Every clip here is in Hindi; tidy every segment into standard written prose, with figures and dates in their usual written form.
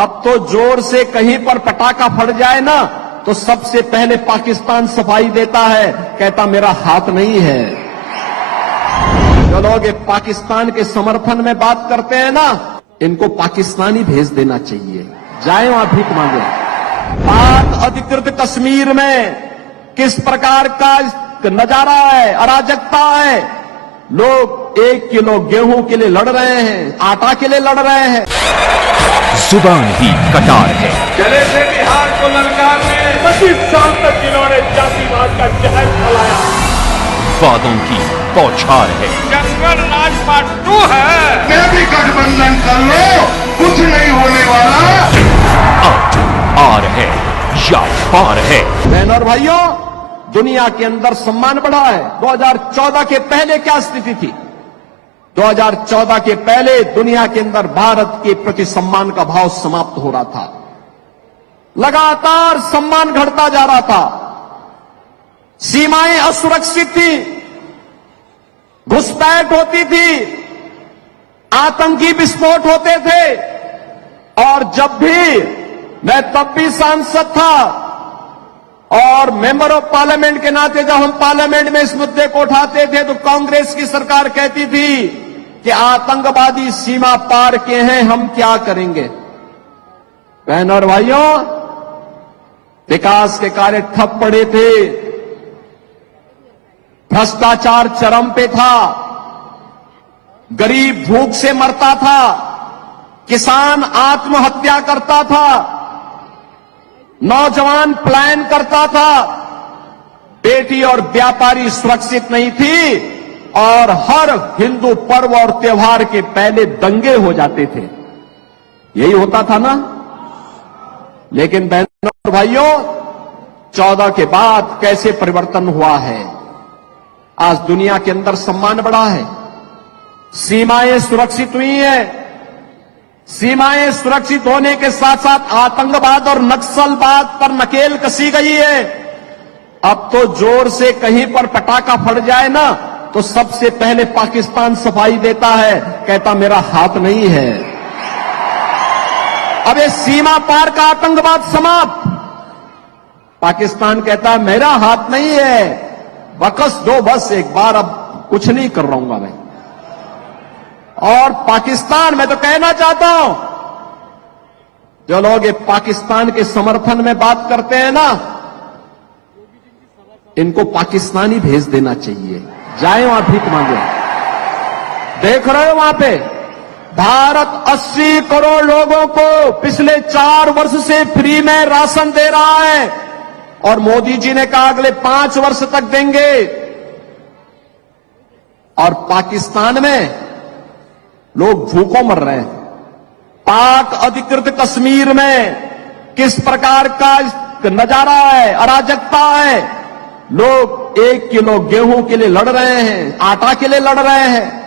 अब तो जोर से कहीं पर पटाखा फट जाए ना तो सबसे पहले पाकिस्तान सफाई देता है, कहता मेरा हाथ नहीं है। जो लोग ये पाकिस्तान के समर्थन में बात करते हैं ना, इनको पाकिस्तानी भेज देना चाहिए, जाए वहां भीख मांगे। पाक अधिकृत कश्मीर में किस प्रकार का नजारा है, अराजकता है। लोग 1 किलो गेहूं के लिए लड़ रहे हैं, आटा के लिए लड़ रहे हैं। जुबान ही कटार है। चले थे बिहार को ललकारने, 25 साल तक जिन्होंने जातिवाद का जहर फैलाया। वादों की बौछार है। जंगल राज पार्ट 2 है। मैं भी गठबंधन कर लो, कुछ नहीं होने वाला। अब आर है या पार है। बहनों और भाइयों, दुनिया के अंदर सम्मान बढ़ा है। 2014 के पहले क्या स्थिति थी? 2014 के पहले दुनिया के अंदर भारत के प्रति सम्मान का भाव समाप्त हो रहा था। लगातार सम्मान घटता जा रहा था। सीमाएं असुरक्षित थी, घुसपैठ होती थी, आतंकी विस्फोट होते थे। और जब भी मैं तब भी सांसद था और मेंबर ऑफ पार्लियामेंट के नाते जब हम पार्लियामेंट में इस मुद्दे को उठाते थे तो कांग्रेस की सरकार कहती थी कि आतंकवादी सीमा पार के हैं, हम क्या करेंगे। बहनों और भाइयों, विकास के कार्य ठप पड़े थे, भ्रष्टाचार चरम पे था, गरीब भूख से मरता था, किसान आत्महत्या करता था, नौजवान पलायन करता था, बेटी और व्यापारी सुरक्षित नहीं थी और हर हिंदू पर्व और त्योहार के पहले दंगे हो जाते थे। यही होता था ना। लेकिन बहनों और भाइयों, 14 के बाद कैसे परिवर्तन हुआ है। आज दुनिया के अंदर सम्मान बढ़ा है, सीमाएं सुरक्षित हुई हैं। सीमाएं सुरक्षित होने के साथ साथ आतंकवाद और नक्सलवाद पर नकेल कसी गई है। अब तो जोर से कहीं पर पटाखा फट जाए ना तो सबसे पहले पाकिस्तान सफाई देता है, कहता मेरा हाथ नहीं है। अब ये सीमा पार का आतंकवाद समाप्त। पाकिस्तान कहता है मेरा हाथ नहीं है, बकस दो बस एक बार, अब कुछ नहीं कर रहा हूं मैं। और पाकिस्तान, मैं तो कहना चाहता हूं, जो लोग ये पाकिस्तान के समर्थन में बात करते हैं ना, इनको पाकिस्तानी भेज देना चाहिए, जाए वहां भीख मांगे। देख रहे हो वहां पे भारत 80 करोड़ लोगों को पिछले 4 वर्ष से फ्री में राशन दे रहा है और मोदी जी ने कहा अगले 5 वर्ष तक देंगे। और पाकिस्तान में लोग भूखों मर रहे हैं। पाक अधिकृत कश्मीर में किस प्रकार का नजारा है, अराजकता है। लोग 1 किलो गेहूं के लिए लड़ रहे हैं, आटा के लिए लड़ रहे हैं,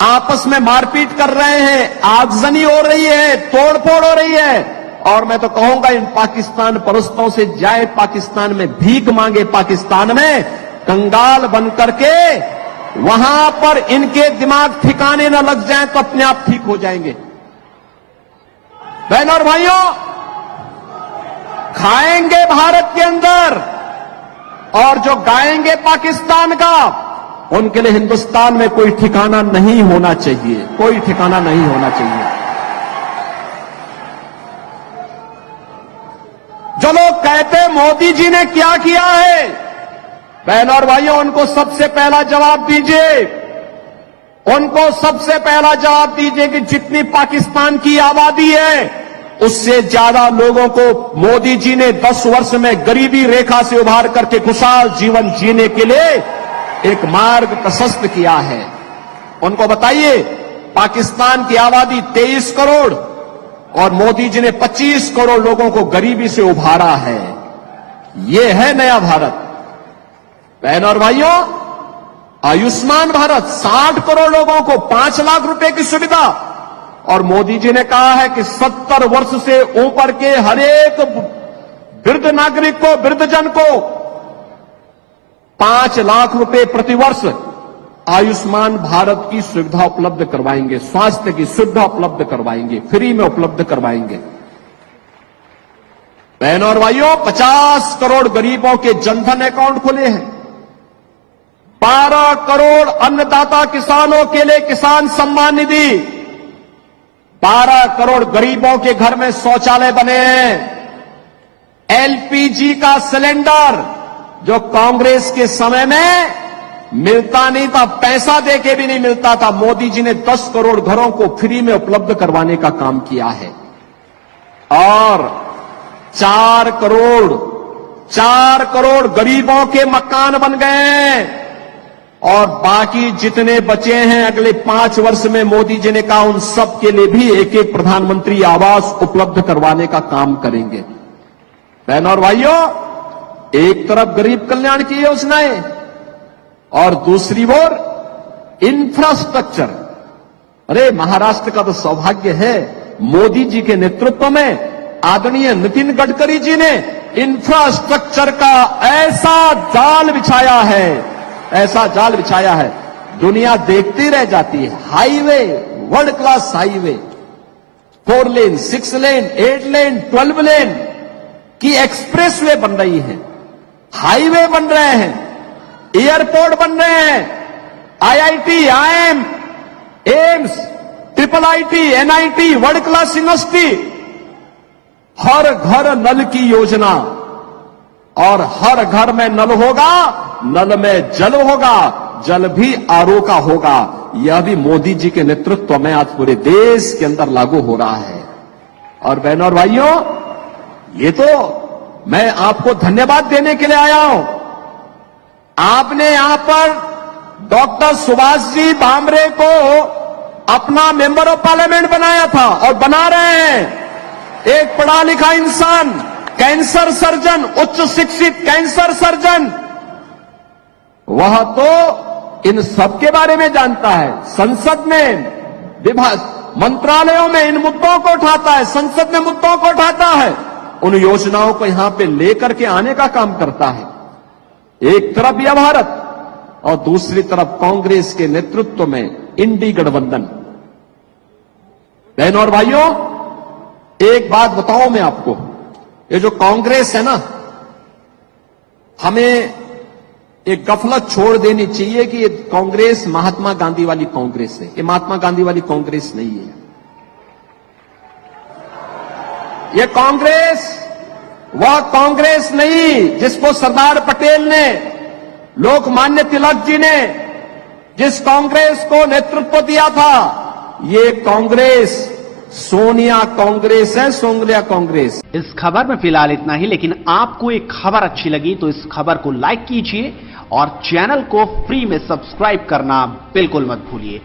आपस में मारपीट कर रहे हैं, आगजनी हो रही है, तोड़फोड़ हो रही है। और मैं तो कहूंगा इन पाकिस्तान परस्तों से जाए पाकिस्तान में भीख मांगे, पाकिस्तान में कंगाल बन करके वहां पर इनके दिमाग ठिकाने न लग जाए तो अपने आप ठीक हो जाएंगे। बहनों और भाइयों, खाएंगे भारत के अंदर और जो गाएंगे पाकिस्तान का, उनके लिए हिंदुस्तान में कोई ठिकाना नहीं होना चाहिए, कोई ठिकाना नहीं होना चाहिए। जो लोग कहते मोदी जी ने क्या किया है, बहनों और भाइयों, उनको सबसे पहला जवाब दीजिए, उनको सबसे पहला जवाब दीजिए कि जितनी पाकिस्तान की आबादी है उससे ज्यादा लोगों को मोदी जी ने 10 वर्ष में गरीबी रेखा से उभार करके खुशहाल जीवन जीने के लिए एक मार्ग प्रशस्त किया है। उनको बताइए, पाकिस्तान की आबादी 23 करोड़ और मोदी जी ने 25 करोड़ लोगों को गरीबी से उभारा है। ये है नया भारत। बहनों और भाइयों, आयुष्मान भारत, 60 करोड़ लोगों को 5 लाख रुपए की सुविधा। और मोदी जी ने कहा है कि 70 वर्ष से ऊपर के हर एक वृद्ध नागरिक को, वृद्धजन को 5 लाख रुपए प्रतिवर्ष आयुष्मान भारत की सुविधा उपलब्ध करवाएंगे, स्वास्थ्य की सुविधा उपलब्ध करवाएंगे, फ्री में उपलब्ध करवाएंगे। बहनों और भाइयों, 50 करोड़ गरीबों के जनधन अकाउंट खुले हैं। 12 करोड़ अन्नदाता किसानों के लिए किसान सम्मान निधि, 12 करोड़ गरीबों के घर में शौचालय बने हैं। एलपीजी का सिलेंडर जो कांग्रेस के समय में मिलता नहीं था, पैसा देके भी नहीं मिलता था, मोदी जी ने 10 करोड़ घरों को फ्री में उपलब्ध करवाने का काम किया है। और 4 करोड़ गरीबों के मकान बन गए हैं। और बाकी जितने बचे हैं अगले 5 वर्ष में मोदी जी ने कहा उन सब के लिए भी एक एक प्रधानमंत्री आवास उपलब्ध करवाने का काम करेंगे। बहनों और भाइयों, एक तरफ गरीब कल्याण की योजनाएं और दूसरी ओर इंफ्रास्ट्रक्चर। अरे महाराष्ट्र का तो सौभाग्य है, मोदी जी के नेतृत्व में आदरणीय नितिन गडकरी जी ने इंफ्रास्ट्रक्चर का ऐसा जाल बिछाया है, दुनिया देखती रह जाती है। हाईवे, वर्ल्ड क्लास हाईवे, 4 लेन, 6 लेन, 8 लेन, 12 लेन की एक्सप्रेसवे बन रही है, हाईवे बन रहे हैं, एयरपोर्ट बन रहे हैं, IIT, IIM, AIIMS, IIIT, NIT, world class university, हर घर नल की योजना। और हर घर में नल होगा, नल में जल होगा, जल भी आरओ का होगा। यह भी मोदी जी के नेतृत्व में आज पूरे देश के अंदर लागू हो रहा है। और बहनों और भाइयों, ये तो मैं आपको धन्यवाद देने के लिए आया हूं। आपने यहां पर डॉक्टर सुभाष जी भामरे को अपना मेंबर ऑफ पार्लियामेंट बनाया था और बना रहे हैं। एक पढ़ा लिखा इंसान, कैंसर सर्जन, उच्च शिक्षित कैंसर सर्जन, वह तो इन सब के बारे में जानता है। संसद में विभाग, मंत्रालयों में इन मुद्दों को उठाता है, संसद में मुद्दों को उठाता है, उन योजनाओं को यहां पे लेकर के आने का काम करता है। एक तरफ यह भारत और दूसरी तरफ कांग्रेस के नेतृत्व में इंडी गठबंधन। बहनों और भाइयों, एक बात बताऊं मैं आपको, ये जो कांग्रेस है ना, हमें एक गफलत छोड़ देनी चाहिए कि ये कांग्रेस महात्मा गांधी वाली कांग्रेस है। ये महात्मा गांधी वाली कांग्रेस नहीं है। ये कांग्रेस वह कांग्रेस नहीं जिसको सरदार पटेल ने, लोकमान्य तिलक जी ने जिस कांग्रेस को नेतृत्व दिया था, ये कांग्रेस सोनिया कांग्रेस है, सोनिया कांग्रेस। इस खबर में फिलहाल इतना ही, लेकिन आपको एक खबर अच्छी लगी तो इस खबर को लाइक कीजिए और चैनल को फ्री में सब्सक्राइब करना बिल्कुल मत भूलिए।